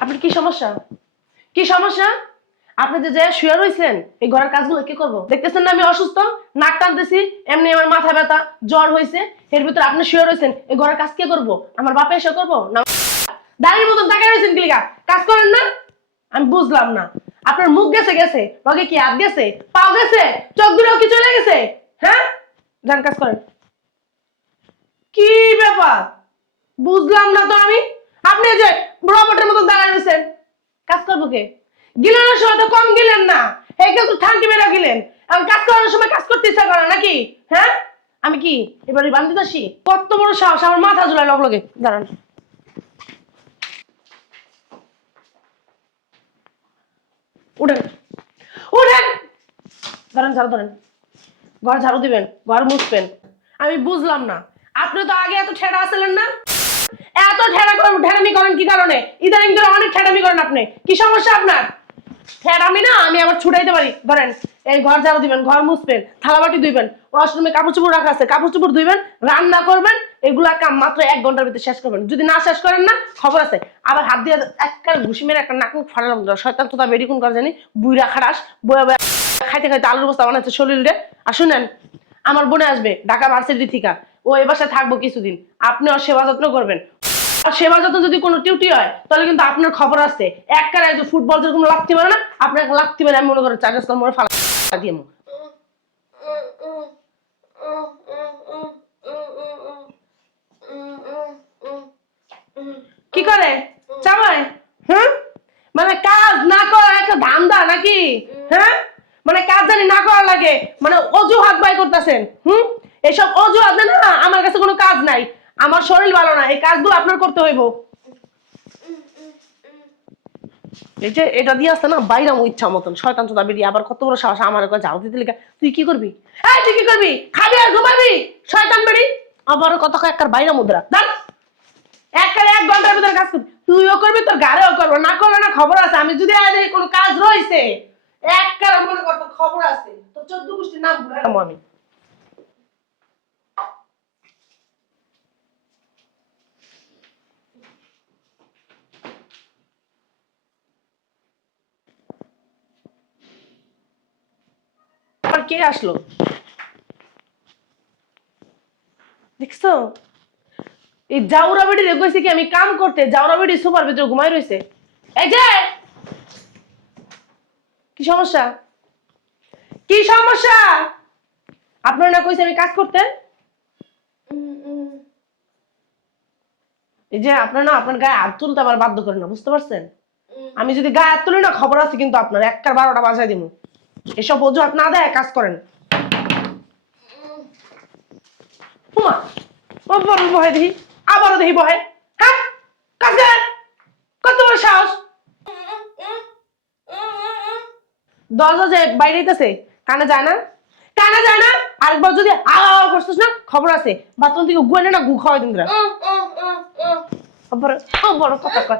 আপনার কি সমস্যা? কি সমস্যা? আপনি যে শুয়ে রয়েছেন এই ঘরের কাজগুলো কি করবো? দেখতেছেন না আমি অসুস্থ, নাক টানতেছি, এমনি আমার মাথা ব্যথা, জ্বর হয়েছে, এর ভিতরে আপনি শুয়ে রয়েছেন এই ঘরের কাজ কে করবো? আমার বাপে এসে করবো না? দাঁড়িয়ে মতন তাকায় রয়েছেন কিলিকা, কাজ করেন না? আমি বুঝলাম না, আপনার মুখ গেছে গেছে, লগে কি হাত গেছে, পাও গেছে, চোখ দুটো কি চলে গেছে? হ্যাঁ, যান কাজ করেন। কি ব্যাপার বুঝলাম না তো আমি। আপনি যে রবটের মতো দাঁড়ায় রয়েছেন, কাজ করবো কে? গিলেনের সময় তো কম গিলেন না, এই কিন্তু ঠান্ডি মেরা গিলেন, এখন কাজ করার সময় কাজ করতে ইচ্ছা করে নাকি? হ্যাঁ, আমি কি এবারে বান্দি দাসী? কত বড় সাহস, আমার মাথা ঝুলাই লগ লগে। দাঁড়ান, উঠেন উঠেন, ধরেন ঝাড়ু ধরেন, ঘর ঝাড়ু দিবেন, ঘর মুছবেন। আমি বুঝলাম না, আপনি তো আগে এত ঠেড়া আসলেন না, এত ঠেড়ামি করেন কি কারণে? ইদানিং ধরে অনেক ঠেড়ামি করেন আপনি, কি সমস্যা আপনার? ঠেড়ামি না আমি আবার ছুটাইতে পারি। ধরেন, এই ঘর ঝাড়ু দিবেন, ঘর মুছবেন, থালাবাটি ধুইবেন, ওয়াশরুমে কাপড় চোপড় রাখা আছে, কাপড় চোপড় ধুইবেন, রান্না করবেন, এগুলা কাম মাত্র 1 ঘন্টার ভিতরে শেষ করবেন। যদি না শেষ করেন না, খবর আছে, আবার হাত দিয়ে একটা ঘুষি মেরে একটা নাক মুখ ফাটালাম। শয়তান তোতা বেরি কোন করে জানি, বুইরা খারাস বয়া বয়া খাইতে খাইতে আলুর বস্তা বানাচ্ছে শরীরে। আর শুনেন, আমার বোনে আসবে ঢাকা ভার্সিটি থেকে, ও এ বাসায় থাকবো কিছুদিন, আপনি ওর সেবা যত্ন করবেন। আর সেবা যত্ন যদি কোনো টিউটি হয় তাহলে কিন্তু আপনার খবর আছে, এক কারায় যে ফুটবল যেরকম লাগতে পারে না, আপনাকে লাগতে পারে, আমি মনে করি 4 মনে ফালা দিয়ে। কি করে চামায়? হ্যাঁ, মানে কাজ না করা একটা ধান্দা নাকি? হ্যাঁ, মানে কাজ জানি না করা লাগে, মানে অজুহাত বাই করতেছেন। এসব অজুহাত না, আমার কাছে কোনো কাজ নাই, আমার শরীর ভালো না, এই কাজগুলো আপনার করতে হইব। এই যে এটা দিয়ে আসছে না বাইরে ইচ্ছা মতন শয়তান চোদা বেরিয়ে, আবার কত বড় সাহস আমার কাছে ঝাড়ু দিতে লেখা। তুই কি করবি? এই তুই কি করবি? খাবি আর ঘুমাবি? শয়তান বেরি, আবার কত একটা বাইরে মুদ্রা দাঁড়, একটা 1 ঘন্টার ভিতরে কাজ করবি, তুইও করবি, তোর গাড়িও করবো, না করলে না খবর আছে। আমি যদি আজ কোনো কাজ রয়েছে এক কারণ মনে কর, তোর খবর আছে, তোর 14 গোষ্ঠীর নাম ভুলাম আমি। আবার কে আসলো দেখছো? এই জাউরা বেড়ি দেখেছি কি আমি কাম করতে, জাউরা বেড়ি সোফার ভিতরে ঘুমাই রয়েছে। এই যে কি সমস্যা? কি সমস্যা? আপনার না কইছে আমি কাজ করতে? এই যে আপনার না, আপনার গায়ে হাত তুলতে আবার বাধ্য করেন না, বুঝতে পারছেন? আমি যদি গায়ে হাত তুলি না, খবর আছে কিন্তু আপনার, 1-12টা বাজায় দিব। এসব অজুহাত না দেয় কাজ করেন। বহে দেখি, আবারও দেখি বহে। হ্যাঁ, কাজ করেন, কত বড় সাহস! দরজা যে বাইরে হইতেছে, কানে যায় না, কানে যায় না। আরেকবার যদি করছিস না, খবর আছে, বাথরুম থেকে গুয়ে না গু খাওয়াই দিন। আবার কথা কর,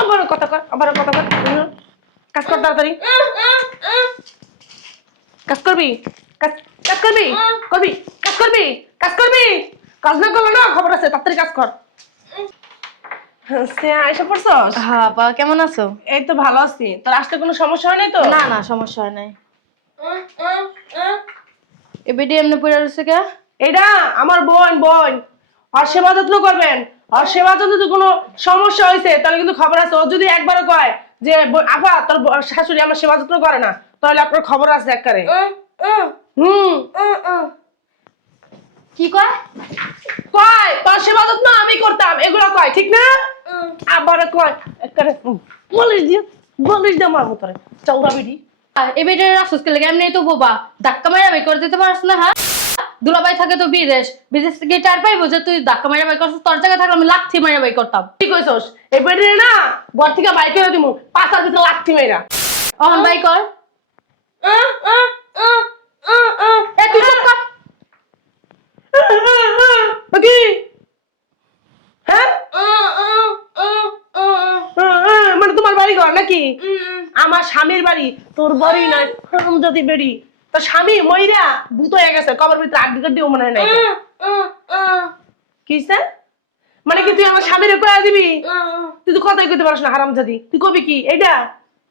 আবার কথা কর, আবার কথা কর। কাজ কর তাড়াতাড়ি, কাজ করবি, কাজ করবি, করবি, কাজ করবি, কাজ করবি। কাজ না করলে না, খবর আছে, তাড়াতাড়ি কাজ কর। এসে পড়ছস? হ্যাঁ আপা, কেমন আছো? এই তো ভালো আছি। তোর আসতে কোনো সমস্যা হয় নাই তো? না না, সমস্যা হয় নাই। এ বেডি এমনি পড়ে রইছে কে? এটা আমার বোন, আর সেবা যত্ন করবেন। আর সেবা যত্ন যদি কোনো সমস্যা হয়েছে তাহলে কিন্তু খবর আছে। ও যদি একবারও কয় যে আপা তোর শাশুড়ি আমার সেবা যত্ন করে না, তাহলে আপনার খবর আছে একবারে। কি কয়? কয় তোর সেবা যত্ন আমি করতাম, এগুলো কয়, ঠিক না? আবার কয় একবারে বলিস দিয়ে মারবো তোরে, চৌরা বিড়ি। এ বেডি রাখছিস কে লাগে? এমনি তো বোবা, ধাক্কা মাইরা বাই করে দিতে পারছ না? হ্যাঁ, দুলাভাই থাকে তো বিদেশ থেকে টার পাইবো যে তুই ধাক্কা মাইরা বাই করছিস? তোর জায়গায় থাকলে আমি লাথি মাইরা বাই করতাম। ঠিক কইছস, এই বেডি না ঘর থেকে বাইক করে দিমু, পাছার ভিতরে লাথি মেরা। অহন বাই কর। এ তুই চুপ কর। কি? হ্যাঁ, মানে তোমার বাড়ি ঘর নাকি? আমার স্বামীর বাড়ি, তোর বাড়ি নয়। যদি বেড়ি তোর স্বামী মইরা ভূত হয়ে গেছে, কবর ভিতরে 8 দিকে দিও মনে হয় নাই। কিসে মানে কি তুই আমার স্বামীরে কয়া দিবি? তুই তো কথাই কইতে পারিস না হারামজাদি। তুই কবি কি এইটা?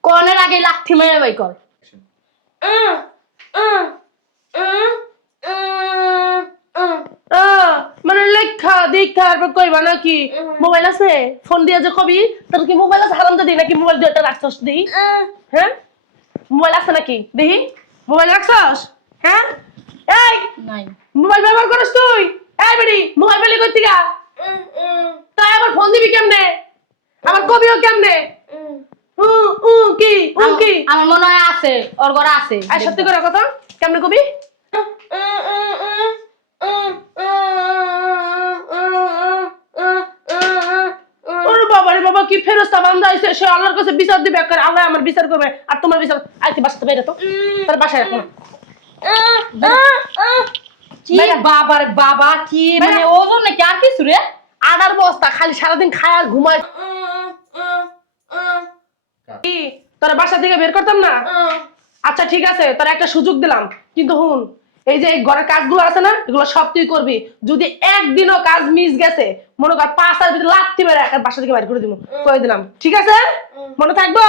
কনের আগে লাথি মেরে বাই কর। মানে লেখা দেখা আর কইবা নাকি? মোবাইল আছে? ফোন দিয়া যে কবি তোর কি মোবাইল আছে হারামজাদি নাকি মোবাইল দিয়ে রাখছস দেই? হ্যাঁ মোবাইল আছে নাকি দেখি? মোবাইল রাখছস? হ্যাঁ এই নাই মোবাইল ব্যবহার করিস তুই? এই বেডি মোবাইল বেলি কই তিগা? তাই আবার ফোন দিবি কেমনে? আবার কবিও কেমনে? কি কি আমার মনে হয় আছে, ওর ঘরে আছে। আর সত্যি করে কথা কেমনে কবি? ওরে বাবা রে বাবা কি ফেরেশতা বান্দা আইছে, সে আল্লাহর কাছে বিচার দিবে, আর আল্লাহ আমার বিচার করবে আর তোমার বিচার আইতে বাসাতে বাইরে তো তার বাসায় রাখো। কি বাবা রে বাবা, কি মানে ওজন নাকি আর কিছু রে? আডার বস্তা খালি সারাদিন খায় আর ঘুমায়। কি তোর বাসা থেকে বের করতাম না? আচ্ছা ঠিক আছে তোর একটা সুযোগ দিলাম, কিন্তু হুন এই যে এই ঘরের কাজগুলো আছে না এগুলো সব তুই করবি। যদি একদিনও কাজ মিস গেছে মনে কর 5 আর ভিতরে লাথি মেরে এক বাসা থেকে বাইরে করে দিব, কই দিলাম ঠিক আছে? মনে থাকবো?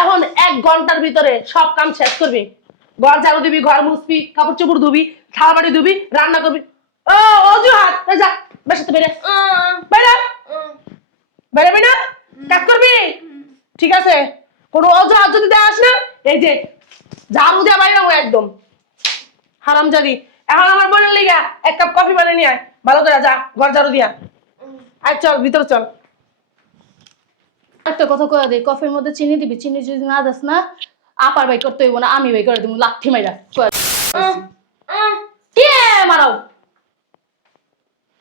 এখন 1 ঘন্টার ভিতরে সব কাম শেষ করবি। ঘর ঝাড়ু দিবি, ঘর মুছবি, কাপড় চোপড় ধুবি, থালা বাটি ধুবি, রান্না করবি। ও অজুহাত এই যা বাসাতে বেরে বেরে বেরোবি না, কাজ করবি ঠিক আছে? কোনো অজুহাত যদি দেখাস না এই যে ঝাড়ু দেওয়া বাইরে একদম হারামজাদি। এখন আমার বোনের লিগা 1 কাপ কফি বানিয়ে নিয়ে আয়, ভালো করে যা ঘর ঝাড়ু দিয়া আয়, চল ভিতরে চল। একটা কথা কয়ে দে, কফির মধ্যে চিনি দিবি, চিনি যদি না দাস না আপার বাই করতে হইব না, আমি বাই করে দিব লাথি মাইরা। কে মারাও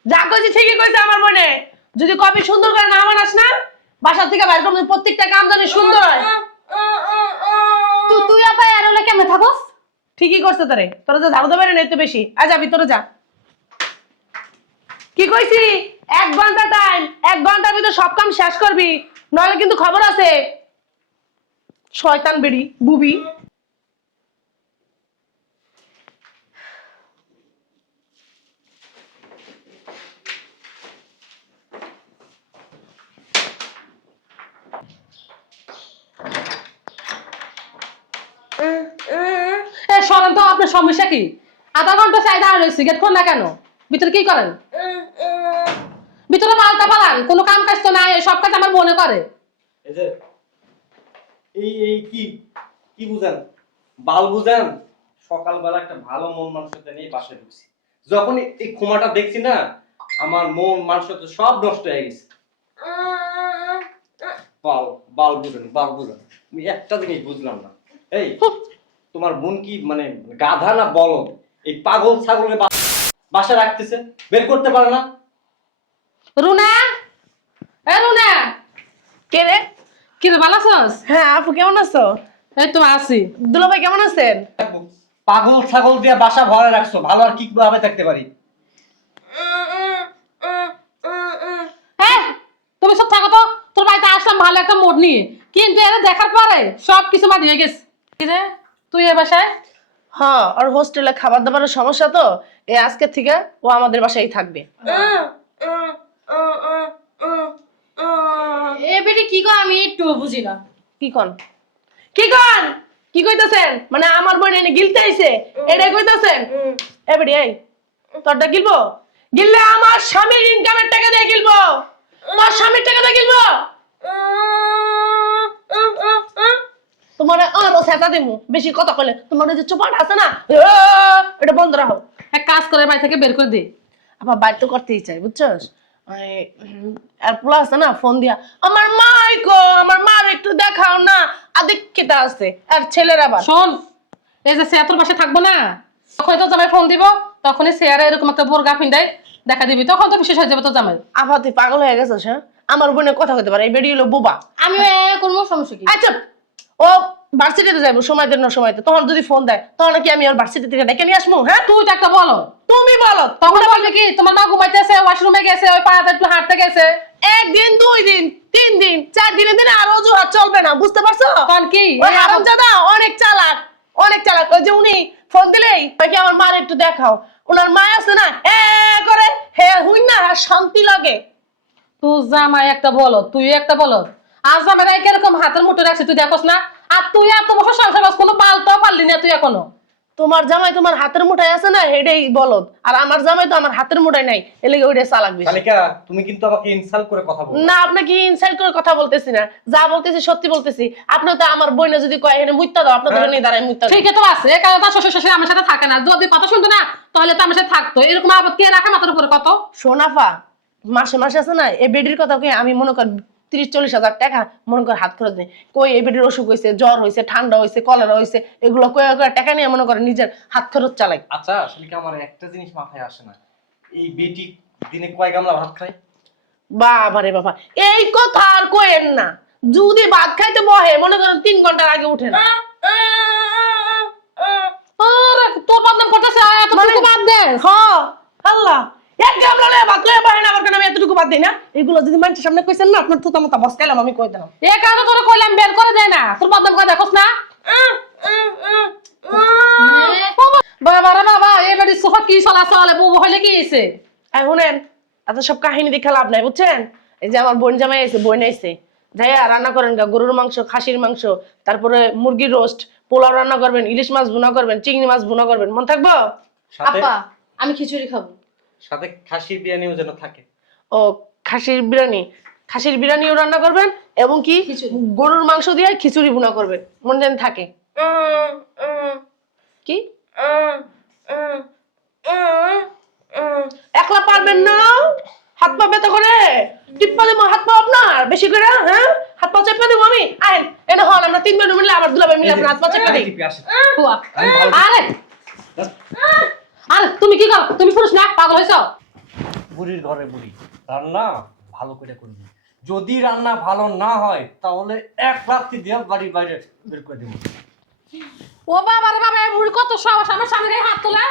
যা কইছি ঠিকই কইছে আমার বোনে। যদি কফি সুন্দর করে না বানাস না বাসা থেকে বাইরে করবি, প্রত্যেকটা কাম জানি সুন্দর হয়। তুই আবার আর ওলা কেমনে থাকস? ঠিকই করছে তোরে, তোরা যা ঝাড়ু দেবে না একটু বেশি। আয় যা ভিতরে যা। কি কইছি 1 ঘন্টা টাইম, 1 ঘন্টার ভিতরে সব কাম শেষ করবি, নইলে কিন্তু খবর আছে। শয়তান বেড়ি বুবি। সরেন তো, আপনার সমস্যা কি? আধা ঘন্টা চাই দাঁড়ানো রয়েছে, গেট খোল না কেন? ভিতরে কি করেন? ভিতরে পাল্টা পালান, কোনো কাম কাজ তো নাই, সব কাজ আমার মনে করে। এই যে এই কি কি বুঝেন, বাল বুঝেন? সকালবেলা একটা ভালো মন মানসিকতা নিয়ে বাসায় ঢুকছি, যখন এই ক্ষমাটা দেখছি না আমার মন মানসিকতা সব নষ্ট হয়ে গেছে। বাল বাল বুঝেন, বাল বুঝেন। আমি একটা জিনিস বুঝলাম না, এই তোমার বোন কি মানে গাধা না বলদ? এই পাগল ছাগলের বাসা রাখতেছে, বের করতে পারে না? রুনা, এ রুনা, কে রে? কি রে, ভালো আছস? হ্যাঁ আপু কেমন আছো? এই তো আছি। দুলাভাই কেমন আছেন? পাগল ছাগল দিয়ে বাসা ভরে রাখছো, ভালো আর কি ভাবে থাকতে পারি? হ্যাঁ তুমি সব থাকো তো, তোর বাড়িতে আসলাম ভালো একটা মোড নিয়ে, কিন্তু এরা দেখার পরে সব কিছু মাটি হয়ে গেছে। কি রে তুই এ বাসায়? হ্যাঁ আর হোস্টেলে খাবার দাবারের সমস্যা তো, এই আজকে থেকে ও আমাদের বাসায় থাকবে। এ বেটি কি কয় আমি একটু বুঝি না। কি কন কি কন কি কইতাছেন? মানে আমার বোন এনে গিলতে আইছে এটাই কইতাছেন? এবারে এই তোরটা গিলবো? গিললে আমার স্বামীর ইনকামের টাকা দিয়ে গিলবো, তোর স্বামীর টাকা দিয়ে গিলবো। তোমার আরো সেটা দিমু, বেশি কথা কইলে তোমার ওই যে চোপাট আছে না এটা বন্ধ রাখো। এক কাজ করে বাড়ি থেকে বের করে দে। আবার বাইর তো করতেই চাই বুঝছস। আর পোলা আছে না ফোন দিয়া আমার মাই গো আমার মার একটু দেখাও না, আদিক্ষিতা আছে। আর ছেলের আবার শোন, এই যে সে তোর বাসায় থাকবো না, যখন তোর জামাই ফোন দিব তখনই চেয়ারে এরকম একটা বোরগা পিন্দাই দেখা দিবি, তখন তো বিশেষ হয়ে যাবে তোর জামাই। আফা তুই পাগল হয়ে গেছিস? হ্যাঁ আমার বোনের কথা কইতে পারে, এই বেডি হলো বোবা। আমি কোনো সমস্যা কি? আচ্ছা ও ভার্সিটিতে যাইবো সময় দেন না সময়তে, তখন যদি ফোন দেয় তখন কি আমি ওর ভার্সিটি থেকে ডেকে নিয়ে আসবো? হ্যাঁ তুই তো একটা বলো, তুমি বলো। তখন বলবে কি তোমার মা ঘুমাইতেছে, ওয়াশরুমে গেছে, ওই পাড়াতে একটু হাঁটতে গেছে। 1 দিন 2 দিন 3 দিন 4 দিনে দিনে আর অজুহাত চলবে না, বুঝতে পারছো? তখন কি ওই হারামজাদা অনেক চালাক, অনেক চালাক। ওই যে উনি ফোন দিলেই কি আমার মার একটু দেখাও, ওনার মা আছে না এ করে হে হুই না শান্তি লাগে। তুই জামাই একটা বলো, তুই একটা বলো। আর জামাই কিরকম হাতের মুঠো রাখছি তুই দেখোস না? আর তুই এত বছর সংসার করছিস, কোনো পাল্টাও পারলি না তুই এখনো। তোমার জামাই তোমার হাতের মুঠায় আছে না, এটাই বলদ। আর আমার জামাই তো আমার হাতের মুঠায় নাই, এলে ওইটা চালাক বেশি। শালিকা তুমি কিন্তু আমাকে ইনসাল্ট করে কথা বলো। না, আপনাকে ইনসাল্ট করে কথা বলতেছি না, যা বলতেছি সত্যি বলতেছি। আপনি তো আমার বইনে যদি কয় এনে মুইতা দাও, আপনাদের নিয়ে দাঁড়ায় মুইতা দাও। ঠিকই তো আছে, এই কারণে তার শ্বশুর শাশুড়ি আমার সাথে থাকে না। যদি কথা শুনতো না তাহলে তো আমার সাথে থাকতো। এরকম আবার কে রাখে মাথার উপরে কত? সোনাফা, মাসে মাসে আছে না, এই বেডির কথা কই আমি মনে কর 30-40 হাজার টাকা মনে কর হাত খরচ নেই। কই এই বেডির অসুখ হয়েছে, জ্বর হয়েছে, ঠান্ডা হয়েছে, কলেরা হয়েছে, এগুলো কয়ে কয়ে টাকা নিয়ে মনে করে নিজের হাত খরচ চালাই। আচ্ছা শালিকা, আমার একটা জিনিস মাথায় আসে না, এই বেটি দিনে কয় গামলা ভাত খায়? বাবা রে বাবা, এই কথা আর কইেন না। যদি ভাত খাইতে বহে মনে করেন 3 ঘন্টার আগে উঠে না। আরে তোর বদনাম করতেছে, এতটুকু বাদ দে। হ্যাঁ আল্লাহ, এক গামলা লয়ে ভাত লয়ে বহে না, আবার কেন আমি এতটুকু বাদ দিই না? এগুলো যদি মানুষের সামনে কইছেন না, আপনার থুতা মাথা বসকাইলাম আমি কই দিলাম। এই কারণে তোর কইলাম বের করে দেয় না, তোর বদনাম করে দেখোস না। বাবা রে বাবা, এই বাড়ির সোফা কি চলাচল, বউ হইলে কি হয়েছে? শুনেন, এত সব কাহিনী দেখে লাভ নাই বুঝছেন। এই যে আমার বোন জামাই আইছে, বোন আইছে, যাইয়া রান্না করেন গা, গরুর মাংস, খাসির মাংস, তারপরে মুরগির রোস্ট, পোলাও রান্না করবেন, ইলিশ মাছ ভুনা করবেন, চিংড়ি মাছ ভুনা করবেন, মন থাকবো? সাথে আপা আমি খিচুড়ি খাবো। সাথে খাসির বিরিয়ানিও যেন থাকে। ও খাসির বিরিয়ানি, খাসির বিরিয়ানিও রান্না করবেন এবং কি খিচুড়ি। গরুর মাংস দিয়ে খিচুড়ি ভুনা করবেন, মন যেন থাকে। কি একলা পারবেন না? হাত পা ব্যথা করে টিপ্পা দেবো, হাত পা আপনার বেশি করে, হ্যাঁ হাত পা চেপে দেবো আমি। আইন এনে হল, আমরা 3 জন মিলে আবার দুলাবে মিলে আপনার হাত পা চেপে দিই। হুয়া। আমি ভালো আরে আরে তুমি কি করো? তুমি পুরুষ না, পাগল হয়েছো? বুড়ির ঘরে বুড়ি, রান্না ভালো করে করবি। যদি রান্না ভালো না হয় তাহলে 1 লাথি দিয়ে বাড়ির বাইরে বের করে দেবো। ও বাবা রে বাবা, এই বুড়ি কত সাহস আমার সামনে গায়ে হাত তোলা!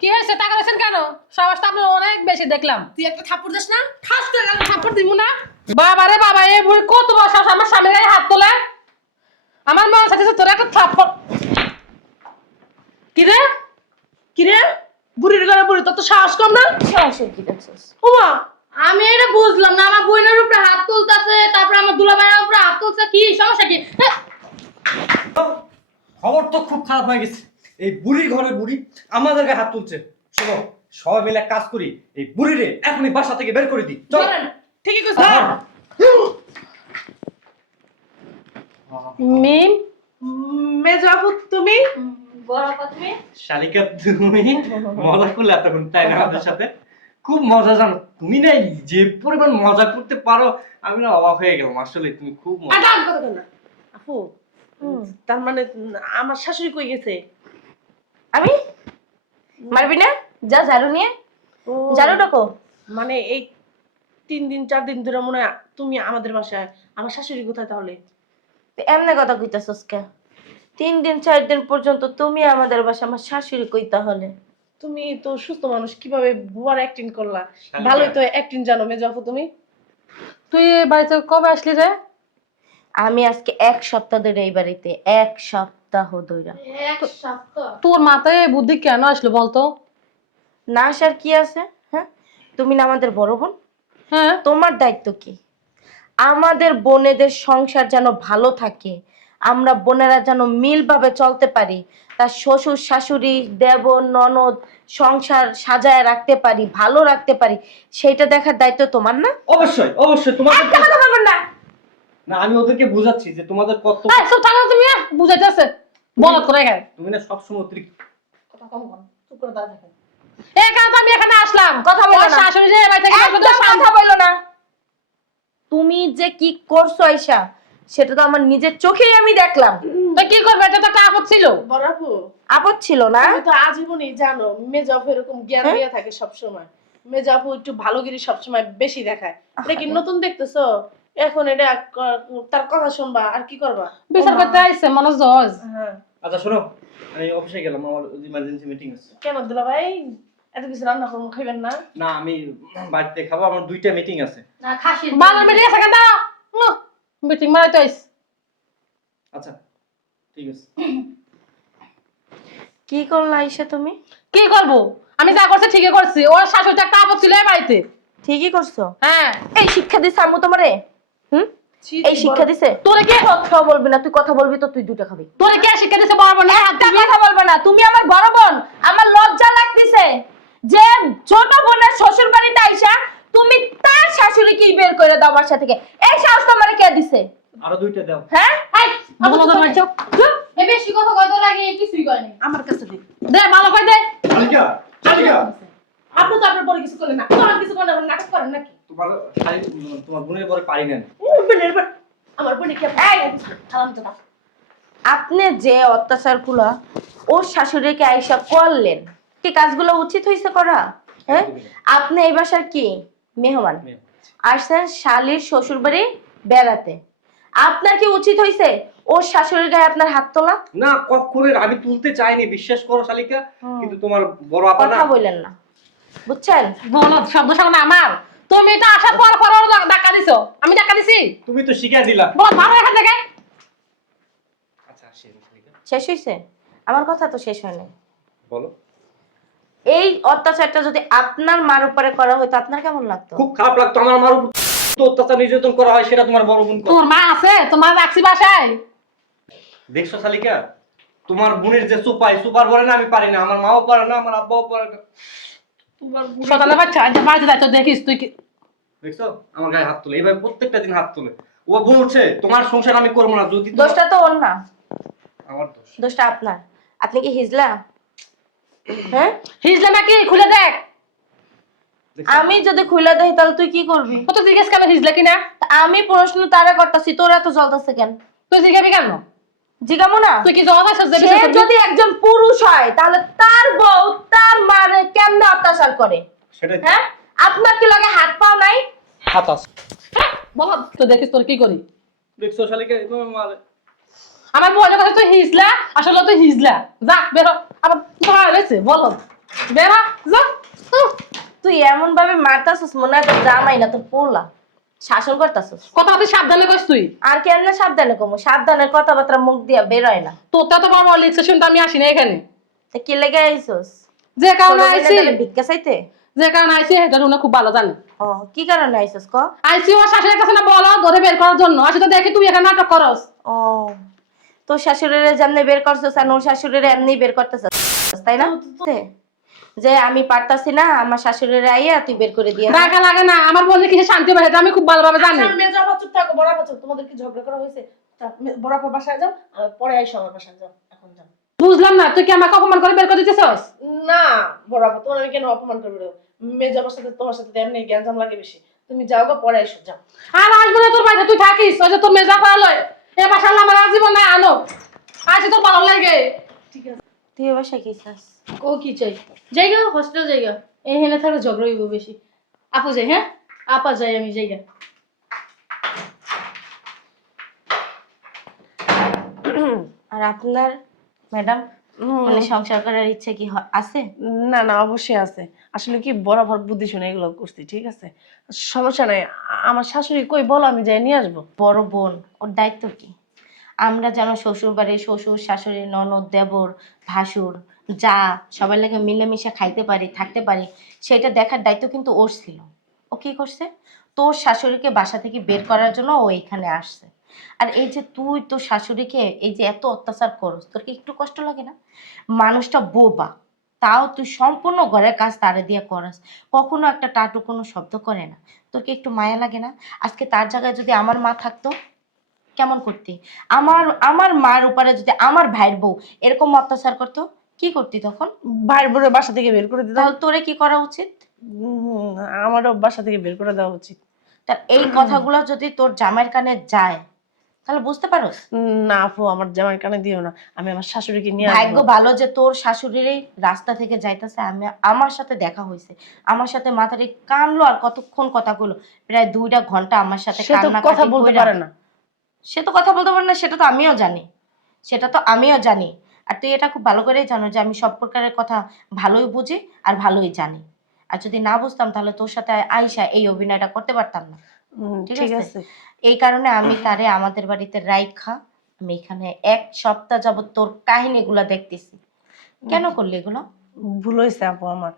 কি হয়েছে, টাকা দিয়েছেন কেন? সাহস তো আপনার অনেক বেশি দেখলাম। তুই একটা থাপ্পড় দিস না, ঠাস করে গেল থাপ্পড় দিব না। বাবা রে বাবা, এই বুড়ি কত বড় সাহস আমার সামনে গায়ে হাত তোলা! আমার মন চাইছে তোর একটা থাপ্পড়। কি রে? কি রে, বুড়ির ঘরে বুড়ি, তোর তো সাহস কম না? সাহসের কি দেখছিস? ওমা, আমি এটা বুঝলাম না, আমার বোনের উপরে হাত তুলতাছে, তারপরে আমার দুলাভাইয়ের উপরে হাত তুলছে, কি সমস্যা কি? খবর তো খুব খারাপ হয়ে গেছে। এই বুড়ির ঘরে বুড়ি আমাদের গায়ে হাত তুলছে। শোনো, সবাই মিলে এক কাজ করি, এই বুড়িরে এখনই বাসা থেকে বের করে দিই। চল। ধরেন, ঠিকই কইছ। মিম, মেজাবু তুমি? বড় আপা তুমি? শালিকা তুমি মজা করলে এতক্ষণ, তাই না? আমাদের সাথে খুব মজা, জানো তুমি না যে পরিমাণ মজা করতে পারো, আমি না অবাক হয়ে গেলাম। আসলে তুমি খুব মজা। আদান কথা না আপু, তার মানে আমার শাশুড়ি কই গেছে? আমি মারবি না, যা ঝাড়ু নিয়ে ও, ঝাড়ু ডাকো। মানে এই 3 দিন 4 দিন ধরে মনে হয় তুমি আমাদের বাসায়, আমার শাশুড়ি কোথায় তাহলে? এমনি কথা কইতাছস কে? 3 দিন 4 দিন পর্যন্ত তুমি আমাদের বাসা, আমার শাশুড়ি কই তাহলে? তুমি তো সুস্থ মানুষ, কিভাবে বুয়ার অ্যাক্টিং করলা? শালিকা। ভালোই তো অ্যাক্টিং জানো মেজাফু তুমি। তুই এই বাড়িতে কবে আসলি রে? আমি আজকে 1 সপ্তাহ ধরে এই বাড়িতে, 1 সপ্তাহ ধরে। এক সপ্তাহ? তোর মাথায় এই বুদ্ধি কেন আসলো বলতো? না আসার কি আছে? হ্যাঁ, তুমি না আমাদের বড় বোন, হ্যাঁ, তোমার দায়িত্ব কি? আমাদের বোনেদের সংসার যেন ভালো থাকে, আমরা বোনেরা যেন মিলভাবে চলতে পারি, তার শ্বশুর শাশুড়ি দেবর ননদ সংসার সাজায় রাখতে পারি, ভালো রাখতে পারি, সেইটা দেখার দায়িত্ব তোমার না? অবশ্যই অবশ্যই তোমাদের একটা কথা বলবেন না। না, আমি ওদেরকে বোঝাচ্ছি যে তোমাদের কর্তব্য। এই সব টাকা তুমি বুঝাইতেছে বলত করে গেল। তুমি না সবসময় অতিরিক্ত কথা কম কর, চুপ করে দাঁড়িয়ে থাকেন। এই কারণে তো আমি এখানে আসলাম। কথা বলো ওর না। শাশুড়ি যে এই বাড়ি থেকে আসবে, একদম তোর সামনে- কথা বলো না। তুমি যে কি করছো আয়শা, সেটা তো আমার নিজের চোখেই আমি দেখলাম। তো কি করবে, এটা তো একটা আপদ ছিল। বড় আপু, আপদ ছিল না? তুমি তো আজীবনই জানো মেজাফু এরকম জ্ঞান দিয়ে থাকে সব সময়। মেজাফু একটু ভালোগিরি সব সময় বেশি দেখায়। এটা কি নতুন দেখতেছো? এখন এটা তার কথা শুনবা আর কি করবা? বিচার করতে আইছে মানুষ জজ। হ্যাঁ, আচ্ছা শোনো, আমি অফিসে গেলাম, আমার ইমার্জেন্সি মিটিং আছে। কেন দুলা ভাই এত কিছু রান্না করবো, খাইবেন না? না, আমি বাড়িতে খাবো, আমার 2টা মিটিং আছে। না খাসি ভালো মিটিং আছে কেন? মিটিং মারাইতে আইস। আচ্ছা ঠিক আছে। কি করলা আয়শা তুমি? কি করব? আমি যা করছি ঠিকই করছি। ওর শাশুড়ি একটা আপদ ছিল এই বাড়িতে। ঠিকই করছো। হ্যাঁ এই শিক্ষা দিছে আম্মু তোমারে? হুম? এই শিক্ষা দিছে? তোরে কে কথা বলবি না, তুই কথা বলবি তো তুই দুটো খাবি। তোরে কে শিক্ষা দিছে বড় বোন? একটা কথা বলবে না, তুমি আমার বড় বোন। আমার লজ্জা লাগতেছে যে ছোট বোনের শ্বশুর বাড়িতে আইসা তুমি তার শাশুড়িকে বের করে দাও বাসা থেকে। এই সাহস তোমারে কে দিছে? আরো দুইটা দাও। হ্যাঁ? এই আবু তো মারছো এ বেশি কথা কয়তো লাগে কিছুই কয় নাই। আমার কাছে দিন। দে ভালো কই দে। শালিকা, শালিকা, আপনি তো আপনার পরে কিছু করলেন না, আমার কিছু করেন না, নাটক করেন নাকি? তোমার বোনের পরে পারি না। আমার বোনে কি হারামজাদা। আপনি যে অত্যাচার গুলা ওর শাশুড়িকে আইসা করলেন, কি কাজগুলো উচিত হয়েছে করা? হ্যাঁ, আপনি এই বাসার কি মেহমান আসছেন শালীর শ্বশুর বাড়ি বেড়াতে, আপনার কি উচিত হয়েছে ওর শাশুড়ির গায়ে আপনার হাত তোলা? না কখনো আমি তুলতে চাইনি, বিশ্বাস করো শালিকা, কিন্তু তোমার বড় আপা না। কথা বললেন না, বুঝছেন? বোন শব্দ শোনা আমার। তুমি তো আসার পর পর টাকা দিছো, আমি টাকা দিছি? তুমি তো শিখাই দিলা। বল ভালো এখান থেকে। আচ্ছা আসি শালিকা, শেষ হয়েছে? আমার কথা তো শেষ হয়নি। বলো। এই অত্যাচারটা যদি আপনার মার উপরে করা হতো আপনার কেমন লাগতো? খুব খারাপ লাগতো। আমার মার উপর তো অত্যাচার নির্যাতন করা হয়, সেটা তোমার বড় বোন করে। তোর মা আছে? তোমার রাখছি বাসায়? দেখছো শালিকা, তোমার বোনের যে সুপার বলে না, আমি পারি না, আমার মাও পারে না, আমার আব্বাও পারে না। তোমার বোন সকালে বাচ্চা যে বাড়িতে যাইতো দেখিস তুই কি দেখছো আমার গায়ে হাত তোলে, এইভাবে প্রত্যেকটা দিন হাত তোলে। ও বোন উঠছে, তোমার সংসার আমি করবো না যদি দোষটা তো ওর না, আমার দোষ। দোষটা আপনার। আপনি কি হিজলা? হ্যাঁ, হিজলে নাকি খুলে দেখ। দেখছো? আমি যদি খুলে দেই তাহলে তুই কি করবি? ও তো জিজ্ঞেস কেন হিজলে কিনা? তা আমি প্রশ্ন তারা করতেছি, তোরা তো জ্বলতেছে কেন? তুই জিজ্ঞাবি কেন? জিগামো না? তুই কি জবাব আছিস? সে যদি একজন পুরুষ হয় তাহলে তার বউ তার মারে কেমনে অত্যাচার করে? সেটাই তো। হ্যাঁ, আপনার কি লাগে হাত পাও নাই? হাত আছে। বল তো দেখিস তোর কি করি। দেখছো শালিকা, এভাবে মারে। আমার বউয়ের কাছে তুই হিজলা, আসলে তুই হিজলা। যা বেরো। আবার মারেছে বলো বেরো যা। তুই এমন ভাবে মারতাছিস মনে হয় তোর জামাই না তোর পোলা শাসন করতাছিস। কথা তুই সাবধানে কইস তুই। আর কেমনে সাবধানে কমু? সাবধানের কথাবার্তা মুখ দিয়া বেরোয় না। তোরটা তো বড় লিখছে শুনতে আমি আসি না এখানে। তা কি লেগে আইছস? যে কারণে আইছি, ভিক্ষা চাইতে? যে কারণে আইছি এটা রুনা খুব ভালো জানে। ও, কি কারণে আইছস ক? আইছি ওর শাশুড়ির কাছে না বলো ধরে বের করার জন্য। আসি তো দেখি তুই এখানে নাটক করস। ও, তোর শাশুড়িরে যেমনি বের করছস আর ওর শাশুড়িরে এমনি বের করতেছস, তাই না? যে আমি পারতাছি না আমার শাশুড়িরে আইয়া তুই বের করে দিয়া। রাখা লাগে না, আমার বললে কিসে শান্তি পাবে আমি খুব ভালোভাবে জানি। আচ্ছা, মেয়ে যাবো, চুপ থাকো, বড় আপা চুপ। তোমাদের কি ঝগড়া করা হয়েছে? বড় আপা বাসায় যাও, পরে আইসো আমার বাসায় যাও, এখন যাও। বুঝলাম না তুই কি আমাকে অপমান করে বের করে দিতেছস? না বড় আপা, তোমার আমি কেন অপমান করবো? মেয়ে যাবার সাথে তোমার সাথে এমনি গ্যাঞ্জাম লাগে বেশি। তুমি যাও গো, পরে আইসো, যাও। আর আসবো না তোর বাড়িতে, তুই থাকিস। ওই যে তোর মেজা করালো এ বাসার আমার আজীবন না আনো। আসি তোর ভালো লাগে। ঠিক আছে। তুই এ বাসায় কি চাস? ও কি চাই? জায়গা হস্টেল জায়গা এখানে থাকলে ঝগড়া হইব বেশি। আপু যাই, হ্যাঁ আপা যাই, আমি জায়গা। আর আপনার ম্যাডাম মানে সংসার করার ইচ্ছে কি আছে? না না, অবশ্যই আছে। আসলে কি বরাবর বুদ্ধি শুনে এগুলো করছি, ঠিক আছে, সমস্যা নাই। আমার শাশুড়ি কই বলো, আমি যাই নিয়ে আসবো। বড় বোন, ওর দায়িত্ব কি? আমরা যেন শ্বশুর বাড়ি শ্বশুর শাশুড়ি ননদ দেবর ভাসুর যা সবাই লাগে মিলেমিশে খাইতে পারি থাকতে পারি, সেটা দেখার দায়িত্ব কিন্তু ওর ছিল। ও কি করছে? তোর শাশুড়িকে বাসা থেকে বের করার জন্য ও এখানে আসছে। আর এই যে তুই তোর শাশুড়িকে এই যে এত অত্যাচার করস, তোর কি একটু কষ্ট লাগে না? মানুষটা বোবা, তাও তুই সম্পূর্ণ ঘরের কাজ তারে দিয়ে করাস, কখনো একটা টাটু কোনো শব্দ করে না। তোর কি একটু মায়া লাগে না? আজকে তার জায়গায় যদি আমার মা থাকতো কেমন করতি? আমার আমার মার উপরে যদি আমার ভাইয়ের বউ এরকম অত্যাচার করতো কি করতি তখন? ভাইয়ের বোরে বাসা থেকে বের করে দিতাম। তাহলে তোরে কি করা উচিত? আমারও বাসা থেকে বের করে দেওয়া উচিত। তার এই কথাগুলো যদি তোর জামাইয়ের কানে যায় তাহলে বুঝতে পারোস? না আপু, আমার জামাই কানে দিও না, আমি আমার শাশুড়িকে নিয়ে ভাগ্য আসবো। ভালো যে তোর শাশুড়ির রাস্তা থেকে যাইতেছে, আমি আমার সাথে দেখা হয়েছে, আমার সাথে মাথারে কানলো আর কতক্ষণ কথা কইলো, প্রায় 2টা ঘন্টা আমার সাথে সে তো কথা বলতে পারে না। সে তো কথা বলতে পারে না, সেটা তো আমিও জানি, সেটা তো আমিও জানি। আর তুই এটা খুব ভালো করেই জানো যে আমি সব প্রকারের কথা ভালোই বুঝি আর ভালোই জানি। আর যদি না বুঝতাম তাহলে তোর সাথে আইসা এই অভিনয়টা করতে পারতাম না। ঠিক ঠিক আছে? আছে। এই কারণে আমি তারে আমাদের বাড়িতে রাইখা আমি এখানে 1 সপ্তাহ যাবত তোর কাহিনীগুলো দেখতেছি। কেন করলি এগুলো? ভুল হয়েছে আপু আমার।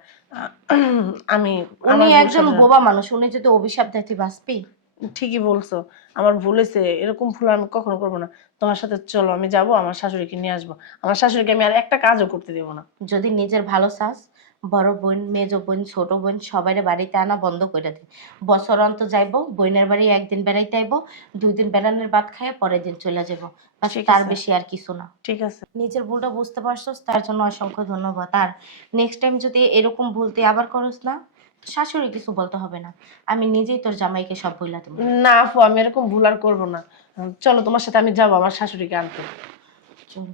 আমি উনি আমার ভুল একজন শুধরাবো। বোবা মানুষ, উনি যদি অভিশাপ দেয় তুই বাঁচবি? ঠিকই বলছো, আমার ভুল হয়েছে, এরকম ভুল আমি কখনো করবো না। তোমার সাথে চলো, আমি যাব, আমার শাশুড়িকে নিয়ে আসবো। আমার শাশুড়িকে আমি আর একটা কাজও করতে দেবো না। যদি নিজের ভালো চাস, বড় বোন, মেজ বোন, ছোট বোন সবাই বাড়িতে আনা বন্ধ করে দে। বছর অন্ত যাইবো বোনের বাড়ি, একদিন বেড়াইতে আইবো, 2 দিন বেড়ানোর ভাত খাইয়া পরের দিন চলে যাবো, বাস ঠিক তার আছে। বেশি আর কিছু না। ঠিক আছে। নিজের ভুলটা বুঝতে পারছস, তার জন্য অসংখ্য ধন্যবাদ। আর নেক্সট টাইম যদি এরকম ভুল তুই আবার করস না, শাশুড়ি কিছু বলতে হবে না, আমি নিজেই তোর জামাইকে সব বইলা দেবো। না আপু, আমি এরকম ভুল আর করবো না। চলো, তোমার সাথে আমি যাবো আমার শাশুড়িকে আনতে। চল।